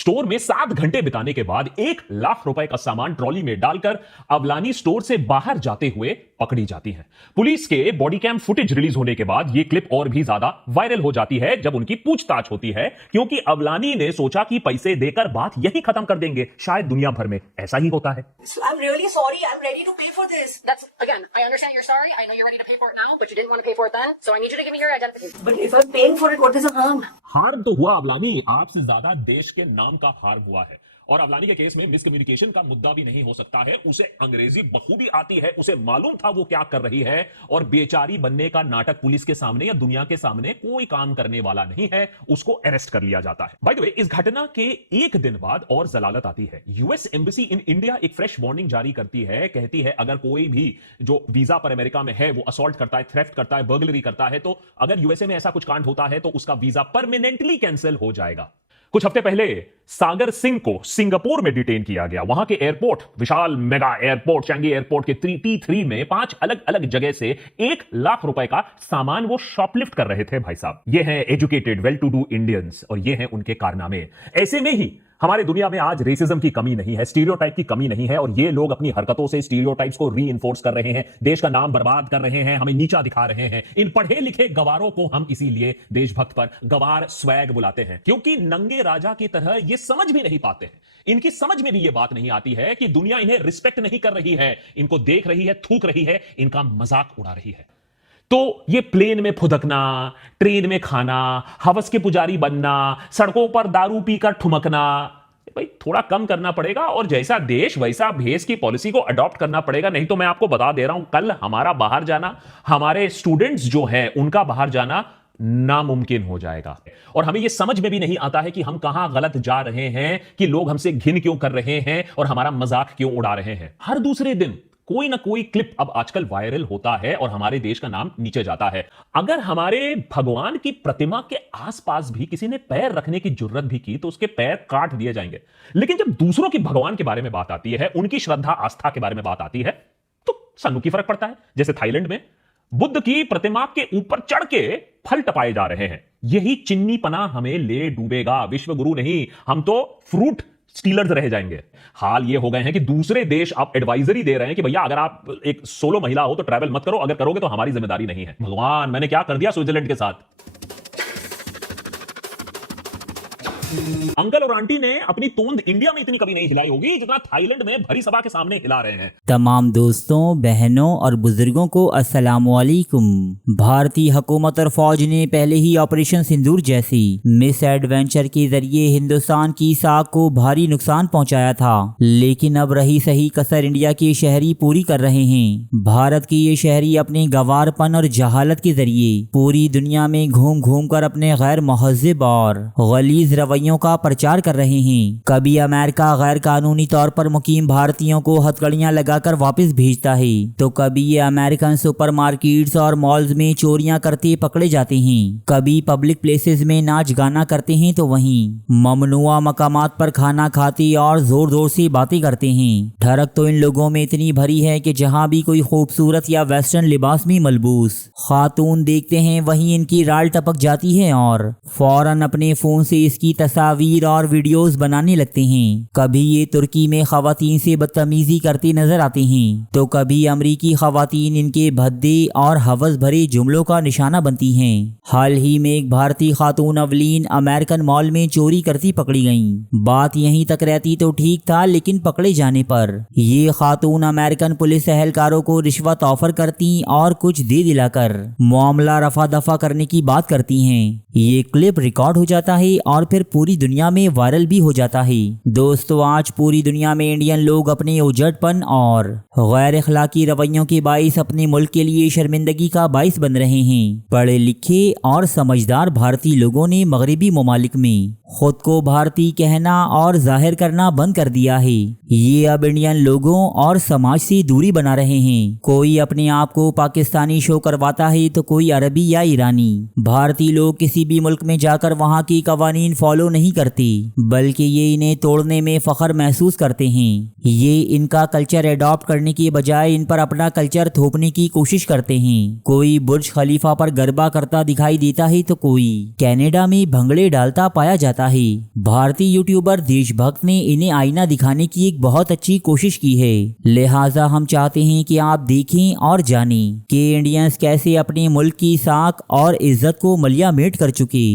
Store में 7 घंटे बिताने के बाद 1 लाख रुपए का सामान ट्रॉली में डालकर अवलानी स्टोर से बाहर जाते हुए पकड़ी जाती हैं। पुलिस के बॉडी कैम फुटेज रिलीज होने के बाद यह क्लिप और भी ज्यादा वायरल हो जाती है जब उनकी पूछताछ होती है, क्योंकि अवलानी ने सोचा कि पैसे देकर बात यही खत्म कर देंगे। शायद दुनिया भर में ऐसा ही होता है। I'm really sorry. I'm ready to pay for this. That's, again, I understand you're sorry. I know you're ready to pay for it now, but you didn't want to pay for it then. So I need you to give me your identification. But if I'm paying for it, what is the harm? Harm तो हुआ अवलानी, आपसे ज्यादा देश के नाम का harm हुआ है। और अवलानी के केस में मिसकम्युनिकेशन का मुद्दा भी नहीं हो सकता है। उसे अंग्रेजी बखूबी आती है, उसे मालूम था वो क्या कर रही है, और बेचारी बनने का नाटक पुलिस के सामने या दुनिया के सामने कोई काम करने वाला नहीं है। उसको अरेस्ट कर लिया जाता है। बाय द वे, इस घटना के एक दिन बाद और जलालत आती है। यूएस एम्बेसी इन इंडिया एक फ्रेश वार्निंग जारी करती है। कहती है अगर कोई भी जो वीजा पर अमेरिका में है वो असॉल्ट करता है, थ्रेफ्ट करता है, बर्गलरी करता है, तो अगर यूएसए में ऐसा कुछ कांड होता है तो उसका वीजा परमानेंटली कैंसिल हो जाएगा। कुछ हफ्ते पहले सागर सिंह को सिंगापुर में डिटेन किया गया। वहां के एयरपोर्ट, विशाल मेगा एयरपोर्ट चांगी एयरपोर्ट के T3 में 5 अलग अलग जगह से 1 लाख रुपए का सामान वो शॉपलिफ्ट कर रहे थे। भाई साहब, ये हैं educated well to do Indians और ये हैं उनके कारनामे। ऐसे में ही हमारे दुनिया में आज रेसिज्म की कमी नहीं है, स्टीरियोटाइप की कमी नहीं है, और ये लोग अपनी हरकतों से स्टीरियोटाइप्स को रीइंफोर्स कर रहे हैं, देश का नाम बर्बाद कर रहे हैं, हमें नीचा दिखा रहे हैं। इन पढ़े लिखे गवारों को हम इसीलिए देशभक्त पर गवार स्वैग बुलाते हैं, क्योंकि नंगे राजा की तरह ये समझ भी नहीं पाते हैं। इनकी समझ में भी ये बात नहीं आती है कि दुनिया इन्हें रिस्पेक्ट नहीं कर रही है, इनको देख रही है, थूक रही है, इनका मजाक उड़ा रही है। तो ये प्लेन में फुदकना, ट्रेन में खाना, हवस के पुजारी बनना, सड़कों पर दारू पीकर ठुमकना, भाई थोड़ा कम करना पड़ेगा और जैसा देश वैसा भेष की पॉलिसी को अडॉप्ट करना पड़ेगा। नहीं तो मैं आपको बता दे रहा हूं, कल हमारा बाहर जाना, हमारे स्टूडेंट्स जो हैं उनका बाहर जाना नामुमकिन हो जाएगा। और हमें यह समझ में भी नहीं आता है कि हम कहां गलत जा रहे हैं, कि लोग हमसे घिन क्यों कर रहे हैं और हमारा मजाक क्यों उड़ा रहे हैं। हर दूसरे दिन कोई ना कोई क्लिप अब आजकल वायरल होता है और हमारे देश का नाम नीचे जाता है। अगर हमारे भगवान की प्रतिमा के आसपास भी किसी ने पैर रखने की जुर्रत भी की तो उसके पैर काट दिए जाएंगे। लेकिन जब दूसरों की भगवान के बारे में बात आती है, उनकी श्रद्धा आस्था के बारे में बात आती है, तो सन्मुखी फर्क पड़ता है। जैसे थाईलैंड में बुद्ध की प्रतिमा के ऊपर चढ़ के फल टपाए जा रहे हैं। यही चिन्नी पना हमें ले डूबेगा, विश्व गुरु नहीं, हम तो फ्रूट स्टीलर्स रह जाएंगे। हाल ये हो गए हैं कि दूसरे देश आप एडवाइजरी दे रहे हैं कि भैया अगर आप एक सोलो महिला हो तो ट्रैवल मत करो, अगर करोगे तो हमारी जिम्मेदारी नहीं है। भगवान, मैंने क्या कर दिया स्विट्जरलैंड के साथ। अंकल और आंटी ने अपनी तोंद इंडिया में इतनी कभी नहीं हिलाई होगी जितना थाईलैंड में भरी सभा के सामने हिला रहे हैं। तमाम दोस्तों, बहनों और बुजुर्गों को अस्सलामुअलैकुम। भारतीय हुकूमत और फौज ने पहले ही ऑपरेशन सिंदूर जैसी मिस एडवेंचर के जरिए हिंदुस्तान की साख को भारी नुकसान पहुंचाया था, लेकिन अब रही सही कसर इंडिया के शहरी पूरी कर रहे हैं। भारत के ये शहरी अपने गवारपन और जहालत के जरिए पूरी दुनिया में घूम घूम कर अपने गैर महज़िब और गलीज रवैयों का प्रचार कर रहे हैं। कभी अमेरिका गैर कानूनी तौर पर मुकीम भारतीयों को हथकड़ियां लगाकर वापस भेजता है, तो कभी ये अमेरिकन सुपरमार्केट्स और मॉल्स में चोरियां करते पकड़े जाते हैं। कभी पब्लिक प्लेसेस में नाच गाना करते हैं, तो वहीं ममनुआ मकामात पर खाना खाते और जोर जोर से बातें करते हैं। ठरक तो इन लोगों में इतनी भरी है कि जहाँ भी कोई खूबसूरत या वेस्टर्न लिबास में मलबूस खातून देखते हैं, वहीं इनकी राल टपक जाती है और फौरन अपने फोन से इसकी तस्वीर और वीडियोस बनाने लगते हैं। कभी ये तुर्की में खवातीन से बदतमीजी करते नजर आते हैं, तो कभी अमरीकी खवातीन इनके भद्दे और हवस भरे जुमलों का निशाना बनती हैं। हाल ही में एक भारतीय खातून अवलीन अमेरिकन मॉल में चोरी करती पकड़ी गईं। बात यहीं तक रहती तो ठीक था, लेकिन पकड़े जाने पर ये खातून अमेरिकन पुलिस एहलकारों को रिश्वत ऑफर करती और कुछ दे दिलाकर मामला रफा दफा करने की बात करती हैं। ये क्लिप रिकॉर्ड हो जाता है और फिर पूरी दुनिया में वायरल भी हो जाता है। दोस्तों, आज पूरी दुनिया में इंडियन लोग अपने उजड़पन और गैर इखलाकी रवैयों के बाइस अपने मुल्क के लिए शर्मिंदगी का बाइस बन रहे हैं। पढ़े लिखे और समझदार भारतीय लोगों ने मगरबी ममालिक में खुद को भारतीय कहना और जाहिर करना बंद कर दिया है। ये अब इंडियन लोगों और समाज से दूरी बना रहे हैं। कोई अपने आप को पाकिस्तानी शो करवाता है तो कोई अरबी या ईरानी। भारतीय लोग किसी भी मुल्क में जाकर वहाँ की कवानीन फॉलो नहीं करते, बल्कि ये इन्हें तोड़ने में फख्र महसूस करते हैं। ये इनका कल्चर एडॉप्ट करने के बजाय इन पर अपना कल्चर थोपने की कोशिश करते हैं। कोई बुर्ज खलीफा पर गरबा करता दिखाई देता है तो कोई कनाडा में भंगड़े डालता पाया जाता जाता है। भारतीय यूट्यूबर देशभक्त ने इन्हें आईना दिखाने की एक बहुत अच्छी कोशिश की है, लिहाजा हम चाहते हैं कि आप देखें और जानें कि इंडियंस कैसे अपने मुल्क की साख और इज्जत को मलियामेट कर चुके।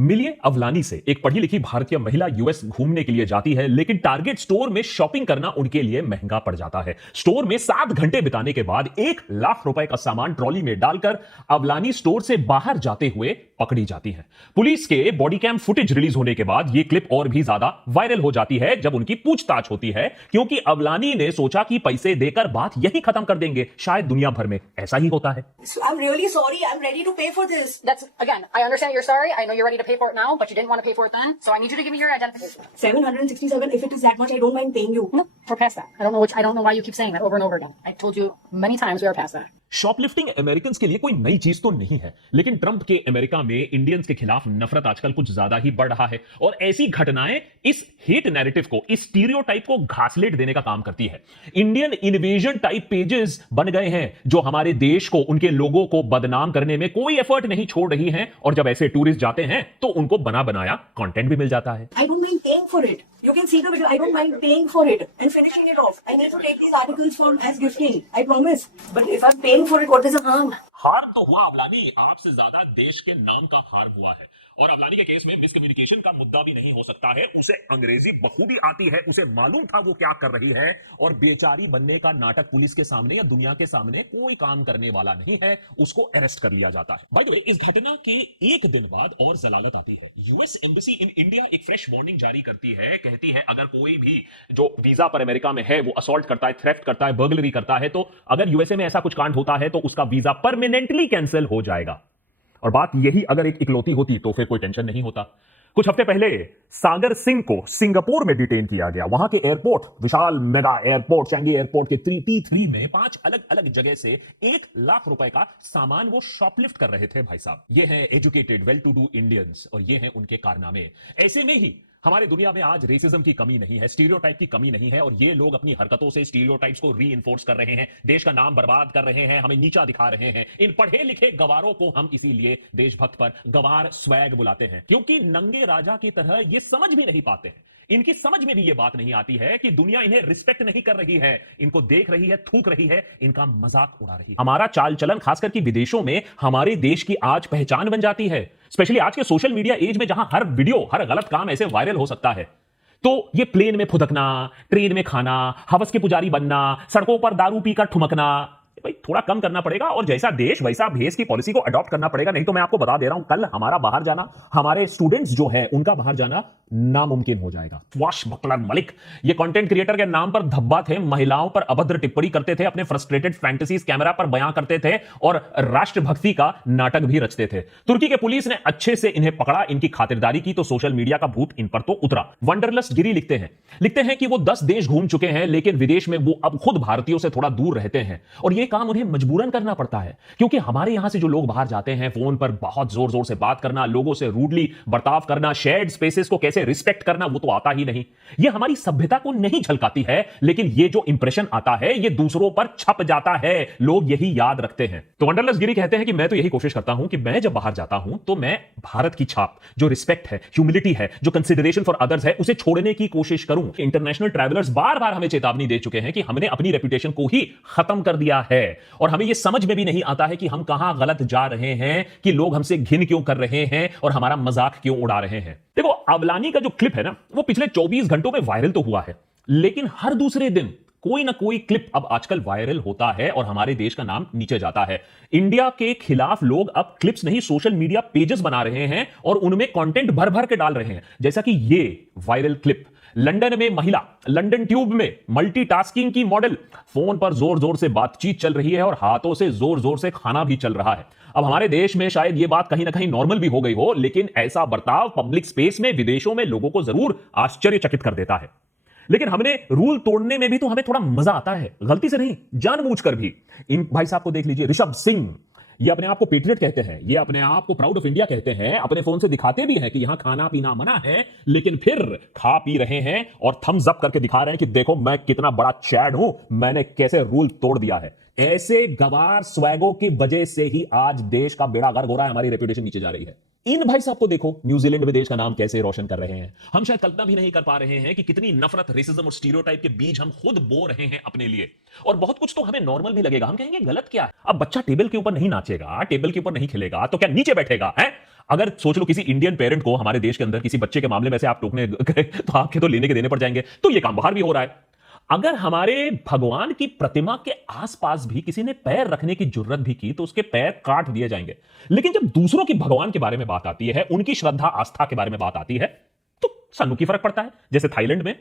मिलिए अवलानी से। एक पढ़ी लिखी भारतीय महिला यूएस घूमने के लिए जाती है, लेकिन टारगेट स्टोर में शॉपिंग करना उनके लिए महंगा पड़ जाता है। स्टोर में 7 घंटे बिताने के बाद 1 लाख रुपए का सामान ट्रॉली में डालकर अवलानी स्टोर से बाहर जाते हुए पकड़ी जाती है। पुलिस के बॉडी कैम फुटेज रिलीज होने के बाद यह क्लिप और भी ज्यादा वायरल हो जाती है जब उनकी पूछताछ होती है, क्योंकि अवलानी ने सोचा कि पैसे देकर बात यही खत्म कर देंगे। शायद दुनिया भर में ऐसा ही होता है। So I'm really sorry. I'm ready to pay for this. That's, again, I understand you're sorry. I know you're ready to pay for it now, but you didn't want to pay for it then. So I need you to give me your identification. 767. If it is that much, I don't mind paying you. No, we're past that. I don't know why you keep saying that over and over again. I told you many times we are past that. Shoplifting American के लिए कोई नई चीज तो नहीं है, लेकिन Trump के अमेरिका में इंडियंस के खिलाफ नफरत आजकल कुछ ज्यादा ही बढ़ रहा है और ऐसी घटनाएं इस हेट नैरेटिव को, इस स्टीरियोटाइप को घासलेट देने का काम करती है। इंडियन इन्वेजन टाइप पेजेस बन गए हैं जो हमारे देश को, उनके लोगों को बदनाम करने में कोई एफर्ट नहीं छोड़ रही हैं, और जब ऐसे टूरिस्ट जाते हैं तो उनको बना बनाया कंटेंट भी मिल जाता है। I don't mind paying for it. You can see the video. I don't mind paying for it and finishing it off. I need to take these articles from as gifting. I promise. But if I'm paying for it, what is the harm? हार तो हुआ अवलानी, आपसे ज्यादा देश के नाम का हार हुआ है। और अवलानी के केस में मिसकम्युनिकेशन का मुद्दा भी नहीं हो सकता है। उसे अंग्रेजी बखूबी आती है, उसे मालूम था वो क्या कर रही है, और बेचारी बनने का नाटक पुलिस के सामने या दुनिया के सामने कोई काम करने वाला नहीं है। उसको अरेस्ट कर लिया जाता है। बाय द वे, इस घटना के एक दिन बाद और जलालत आती है। यूएस एम्बेसी इन इंडिया एक फ्रेश वार्निंग जारी करती है, कहती है अगर कोई भी जो वीजा पर अमेरिका में है वो असॉल्ट करता है, थ्रेफ्ट करता है, बर्गलरी करता है, तो अगर यूएसए में ऐसा कुछ कांड होता है तो उसका वीजा परमानेंटली कैंसिल हो जाएगा। और बात यही अगर एक इकलौती होती तो फिर कोई टेंशन नहीं होता। कुछ हफ्ते पहले सागर सिंह को सिंगापुर में डिटेन किया गया। वहां के एयरपोर्ट, विशाल मेगा एयरपोर्ट चैंगी एयरपोर्ट के T3 में 5 अलग अलग जगह से 1 लाख रुपए का सामान वो शॉपलिफ्ट कर रहे थे। भाई साहब, ये हैं educated well to do Indians और ये हैं उनके कारनामे। ऐसे में ही हमारे दुनिया में आज रेसिज्म की कमी नहीं है, स्टीरियोटाइप की कमी नहीं है, और ये लोग अपनी हरकतों से स्टीरियोटाइप्स को रीइंफोर्स कर रहे हैं, देश का नाम बर्बाद कर रहे हैं, हमें नीचा दिखा रहे हैं। इन पढ़े लिखे गवारों को हम इसीलिए देशभक्त पर गवार स्वैग बुलाते हैं, क्योंकि नंगे राजा की तरह ये समझ भी नहीं पाते हैं। इनकी समझ में भी ये बात नहीं आती है कि दुनिया इन्हें रिस्पेक्ट नहीं कर रही है, इनको देख रही है, थूक रही है, इनका मजाक उड़ा रही है। हमारा चाल चलन खासकर कि विदेशों में हमारे देश की आज पहचान बन जाती है, स्पेशली आज के सोशल मीडिया एज में जहां हर वीडियो, हर गलत काम ऐसे वायरल हो सकता है। तो ये प्लेन में फुदकना, ट्रेन में खाना, हवस के पुजारी बनना, सड़कों पर दारू पीकर ठुमकना, भाई थोड़ा कम करना पड़ेगा, और जैसा देश वैसा भेष की पॉलिसी को अडॉप्ट करना पड़ेगा। नहीं तो मैं आपको बता दे रहा हूं, कल हमारा बाहर जाना, हमारे स्टूडेंट्स जो है उनका बाहर जाना नामुमकिन हो जाएगा। वाश बकलर मलिक ये कंटेंट क्रिएटर के नाम पर धब्बा थे, महिलाओं पर अभद्र टिप्पणी करते थे, अपने फ्रस्ट्रेटेड फैंटेसीज कैमरा पर बयां करते थे और राष्ट्रभक्ति का नाटक भी रचते थे। तुर्की के पुलिस ने अच्छे से इन्हें पकड़ा, इनकी खातिरदारी की तो सोशल मीडिया का भूत इन पर तो उतरा। वंडरलस्ट गिरी लिखते हैं कि वो 10 देश घूम चुके हैं, लेकिन विदेश में वो अब खुद भारतीयों से थोड़ा दूर रहते हैं, और ये काम उन्हें मजबूरन करना पड़ता है, क्योंकि हमारे यहां से जो लोग बाहर जाते हैं, फोन पर बहुत जोर जोर से बात करना, लोगों से रूडली बर्ताव करना, शेयर्ड स्पेसेस को कैसे रिस्पेक्ट करना, वो तो आता ही नहीं। ये हमारी सभ्यता को नहीं झलकाती है, लेकिन ये जो इंप्रेशन आता है ये दूसरों पर छप जाता है, लोग यही याद रखते हैं। तो वंडरलस्ट गिरी कहते हैं कि मैं तो यही कोशिश करता हूं कि मैं जब बाहर जाता हूं तो मैं भारत की छाप, जो रिस्पेक्ट है, ह्यूमिलिटी है, जो कंसिडरेशन फॉर अदर्स है, उसे छोड़ने की कोशिश करूं। इंटरनेशनल ट्रैवलर्स बार बार हमें चेतावनी दे चुके हैं कि हमने अपनी रेपुटेशन को ही खत्म कर दिया है, और हमें यह समझ में भी नहीं आता है कि हम कहां गलत जा रहे हैं, कि लोग हमसे घिन क्यों कर रहे हैं और हमारा मजाक क्यों उड़ा रहे हैं। देखो, अवलानी का जो क्लिप है ना, वो पिछले 24 घंटों में वायरल तो हुआ है, लेकिन हर दूसरे दिन कोई ना कोई क्लिप अब आजकल वायरल होता है और हमारे देश का नाम नीचे जाता है। इंडिया के खिलाफ लोग अब क्लिप्स नहीं, सोशल मीडिया पेजेस बना रहे हैं और उनमें कंटेंट भर भर के डाल रहे हैं। जैसा कि ये वायरल क्लिप, लंदन में महिला लंदन ट्यूब में मल्टीटास्किंग की मॉडल, फोन पर जोर जोर से बातचीत चल रही है और हाथों से जोर जोर से खाना भी चल रहा है। अब हमारे देश में शायद यह बात कहीं ना कहीं नॉर्मल भी हो गई हो, लेकिन ऐसा बर्ताव पब्लिक स्पेस में विदेशों में लोगों को जरूर आश्चर्यचकित कर देता है। लेकिन हमने रूल तोड़ने में भी तो हमें थोड़ा मजा आता है, गलती से नहीं, जानबूझकर भी। इन भाई साहब को देख लीजिए, ऋषभ सिंह, ये अपने आप को पेट्रियट कहते हैं, ये अपने आप को प्राउड ऑफ इंडिया कहते हैं, अपने फोन से दिखाते भी हैं कि यहां खाना पीना मना है, लेकिन फिर खा पी रहे हैं और थम्स अप करके दिखा रहे हैं कि देखो मैं कितना बड़ा चैड हूं, मैंने कैसे रूल तोड़ दिया है। ऐसे गवार स्वैगों की वजह से ही आज देश का बेड़ा गर्क हो रहा है, हमारी रेपुटेशन नीचे जा रही है। इन भाई साहब को देखो न्यूजीलैंड में देश का नाम कैसे रोशन कर रहे हैं। हम शायद कल्पना भी नहीं कर पा रहे हैं कि कितनी नफरत, रेसिज्म और स्टीरियोटाइप के बीज हम खुद बो रहे हैं अपने लिए। और बहुत कुछ तो हमें नॉर्मल भी लगेगा, हम कहेंगे गलत क्या है। अब बच्चा टेबल के ऊपर नहीं नाचेगा, टेबल के ऊपर नहीं खेलेगा तो क्या नीचे बैठेगा है? अगर सोच लो किसी इंडियन पेरेंट को हमारे देश के अंदर किसी बच्चे के मामले में से आप टोकने गए तो आपके तो लेने के देने पड़ जाएंगे। तो ये काम बाहर भी हो रहा है। अगर हमारे भगवान की प्रतिमा के आसपास भी किसी ने पैर रखने की जुर्रत भी की तो उसके पैर काट दिए जाएंगे। लेकिन जब दूसरों की भगवान के बारे में बात आती है, उनकी श्रद्धा आस्था के बारे में बात आती है, तो सन्मुखी फर्क पड़ता है। जैसे थाईलैंड में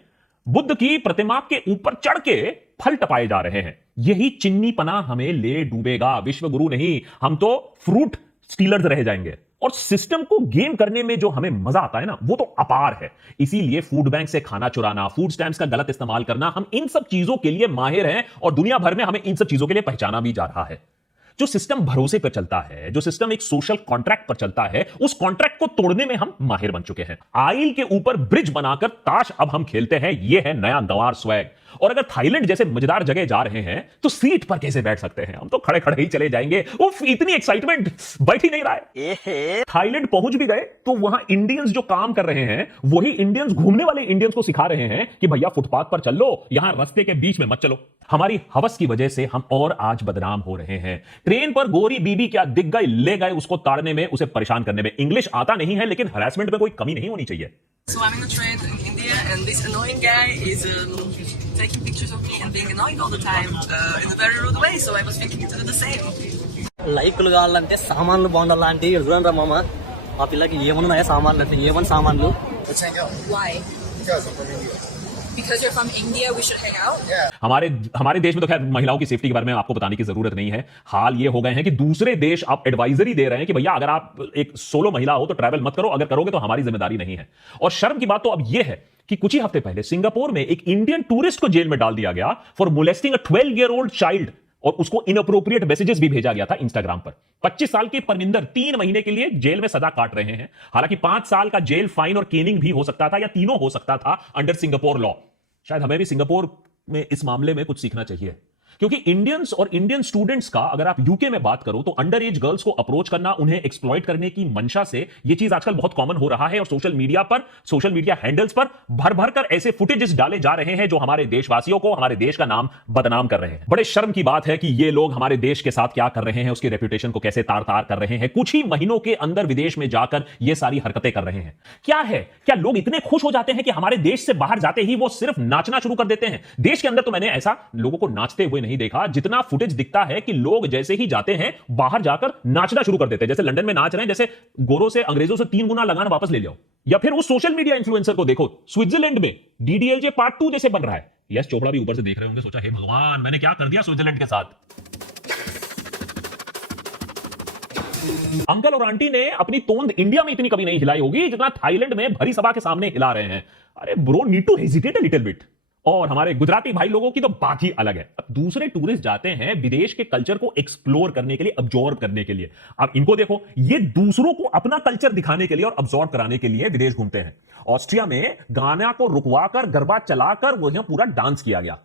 बुद्ध की प्रतिमा के ऊपर चढ़ के फल टपाए जा रहे हैं। यही चिन्नी पना हमें ले डूबेगा, विश्व गुरु नहीं, हम तो फ्रूट स्टीलर्स रह जाएंगे। और सिस्टम को गेम करने में जो हमें मजा आता है ना, वो तो अपार है। इसीलिए फूड बैंक से खाना चुराना, फूड स्टैम्प्स का गलत इस्तेमाल करना, हम इन सब चीजों के लिए माहिर हैं और दुनिया भर में हमें इन सब चीजों के लिए पहचाना भी जा रहा है। जो सिस्टम भरोसे पर चलता है, जो सिस्टम एक सोशल कॉन्ट्रैक्ट पर चलता है, उस कॉन्ट्रैक्ट को तोड़ने में हम माहिर बन चुके हैं। आइल के ऊपर ब्रिज बनाकर ताश अब हम खेलते हैं। यह है नया गंवार स्वैग। और अगर थाईलैंड जैसे मजेदार जगह जा रहे हैं तो सीट पर कैसे बैठ सकते हैं? हम तो खड़े खड़े ही चले जाएंगे। उफ, इतनी एक्साइटमेंट, बैठ ही नहीं रहा है। थाईलैंड पहुंच भी गए तो वहां इंडियंस जो काम कर रहे हैं, वही इंडियंस घूमने वाले इंडियंस को सिखा रहे हैं कि भैया फुटपाथ पर चल लो, यहां रास्ते के बीच में मत चलो। हमारी हवस की वजह से हम और आज बदनाम हो रहे हैं। ट्रेन पर गोरी बीबी क्या दिख गई, ले गए उसको ताड़ने में, उसे परेशान करने में। इंग्लिश आता नहीं है लेकिन हरासमेंट में कोई कमी नहीं होनी चाहिए। So I'm in the train in India, and this annoying guy is taking pictures of me and being annoying all the time in a very rude way. So I was thinking to do the same. లైకులు కావాలంటే సామాన్లు బాగుండాలంటే చూడండి రా మామ, ఆ పిల్లకి ఏమన్నాయా సామాన్లు అంటే ఏమన్నా సామాన్లు. Why? Because you're from India, we should hang out. हमारे देश में तो खैर महिलाओं की सेफ्टी के बारे में आपको बताने की जरूरत नहीं है। हाल ये हो गए हैं कि दूसरे देश आप एडवाइजरी दे रहे हैं कि भैया अगर आप एक सोलो महिला हो तो ट्रैवल मत करो, अगर करोगे तो हमारी जिम्मेदारी नहीं है। और शर्म की बात तो अब यह है कि कुछ ही हफ्ते पहले सिंगापुर में एक इंडियन टूरिस्ट को जेल में डाल दिया गया for molesting a 12-year-old child. और उसको इनअप्रोप्रिएट मैसेजेस भी भेजा गया था इंस्टाग्राम पर। 25 साल के परमिंदर 3 महीने के लिए जेल में सजा काट रहे हैं। हालांकि 5 साल का जेल, फाइन और केनिंग भी हो सकता था, या तीनों हो सकता था अंडर सिंगापुर लॉ। शायद हमें भी सिंगापुर में इस मामले में कुछ सीखना चाहिए, क्योंकि इंडियंस और इंडियन स्टूडेंट्स का अगर आप यूके में बात करो तो अंडर एज गर्ल्स को अप्रोच करना, उन्हें एक्सप्लॉइट करने की मंशा से यह चीज आजकल बहुत कॉमन हो रहा है। और सोशल मीडिया हैंडल्स पर भर भर कर ऐसे फुटेजेस डाले जा रहे हैं जो हमारे देशवासियों को, हमारे देश का नाम बदनाम कर रहे हैं। बड़े शर्म की बात है कि ये लोग हमारे देश के साथ क्या कर रहे हैं, उसकी रेपुटेशन को कैसे तार तार कर रहे हैं। कुछ ही महीनों के अंदर विदेश में जाकर ये सारी हरकतें कर रहे हैं। क्या है, क्या लोग इतने खुश हो जाते हैं कि हमारे देश से बाहर जाते ही वो सिर्फ नाचना शुरू कर देते हैं? देश के अंदर तो मैंने ऐसा लोगों को नाचते हुए नहीं देखा, जितना फुटेज दिखता है कि लोग जैसे ही जाते हैं बाहर जाकर नाचना शुरू कर देते हैं। जैसे लंदन में नाच रहे हैं, जैसे गोरों से, अंग्रेजों से 3 गुना लगान वापस ले जाओ। या फिर उस सोशल मीडिया इन्फ्लुएंसर को देखो, स्विट्जरलैंड में डीडीएलजे पार्ट 2 जैसे बन रहा है। यस चोपड़ा भी ऊपर से देख रहे होंगे, सोचा हे भगवान मैंने क्या कर दिया स्विट्जरलैंड के साथ। अंकल और आंटी ने अपनी तोंद इंडिया में इतनी कभी नहीं हिलाई होगी जितना थाईलैंड में भरी सभा के सामने हिला रहे हैं। अरे bro, need to hesitate a little bit. और हमारे गुजराती भाई लोगों की तो बात ही अलग है। अब दूसरे टूरिस्ट जाते हैं विदेश के कल्चर को एक्सप्लोर करने के लिए, अब्जॉर्ब करने के लिए। अब इनको देखो, ये दूसरों को अपना कल्चर दिखाने के लिए और अब्जॉर्ब कराने के लिए विदेश घूमते हैं। ऑस्ट्रिया में गाना को रुकवाकर, गरबा चलाकर वहां पूरा डांस किया गया।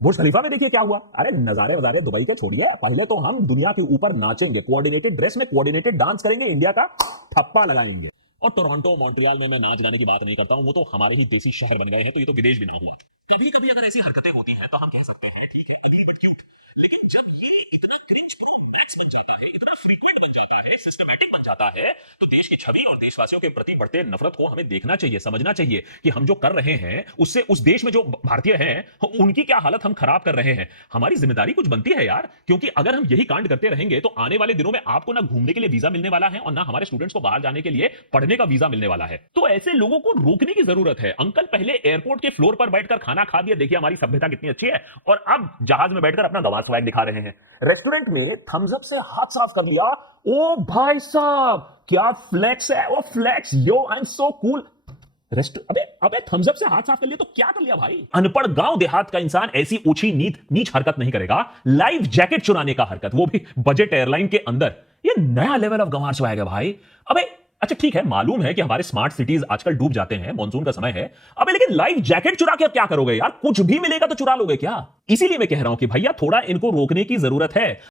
बुर्ज खलीफा में देखिए क्या हुआ। अरे नजारे वजारे दुबई के छोड़िए, पहले तो हम दुनिया के ऊपर नाचेंगे, कोऑर्डिनेटेड ड्रेस में कोऑर्डिनेटेड डांस करेंगे, इंडिया का ठप्पा लगाएंगे। और टोरंटो, मॉन्ट्रियल में मैं नाच गाने की बात नहीं करता हूं, वो तो हमारे ही देसी शहर बन गए हैं, तो ये तो विदेश भी ना हुआ। कभी कभी अगर ऐसी हरकतें होती हैं तो हम कह सकते हैं ठीक है, a little bit cute। लेकिन जब ये इतना क्रिंज प्रो मैक्स बन जाता है, इतना फ्रीक्वेंट बन जाता है, सिस्टमैटिक बन जाता है, तो देश की छवि और देशवासियों के प्रति बढ़ते नफरत को हमें देखना चाहिए, समझना चाहिए कि हम जो कर रहे हैं उससे उस देश में जो भारतीय हैं उनकी क्या हालत हम खराब कर रहे हैं। हमारी जिम्मेदारी कुछ बनती है यार, क्योंकि अगर हम यही कांड करते रहेंगे तो आने वाले दिनों में आपको ना घूमने के लिए वीजा मिलने वाला है और ना हमारे स्टूडेंट्स को बाहर जाने के लिए पढ़ने का वीजा मिलने वाला है। तो ऐसे लोगों को रोकने की जरूरत है। अंकल पहले एयरपोर्ट के फ्लोर पर बैठकर खाना खा दिया, देखिए हमारी सभ्यता कितनी अच्छी है, और अब जहाज में बैठकर अपना गंवार स्वैग दिखा रहे हैं। रेस्टोरेंट में थम्स अप से हाथ साफ कर लिया। ओ भाई साहब, क्या फ्लेक्स है वो, flex, yo I am so cool. अबे थम्स अप से हाथ साफ कर लिया तो क्या कर लिया भाई? अनपढ़ गांव देहात का इंसान ऐसी ऊंची नीच हरकत नहीं करेगा। लाइफ जैकेट चुराने का हरकत, वो भी बजट एयरलाइन के अंदर, ये नया लेवल ऑफ गंवार स्वैग है भाई। अबे अच्छा ठीक है, मालूम है कि हमारे स्मार्ट सिटीज आजकल डूब जाते हैं, मॉनसून का समय है। अबे लेकिन लाइफ जैकेट चुरा के क्या करोगे यार? कुछ भी मिलेगा तो चुरा लोगे क्या? इसीलिए मैं कह रहा हूं कि भैया थोड़ा इनको रोकने की जरूरत है।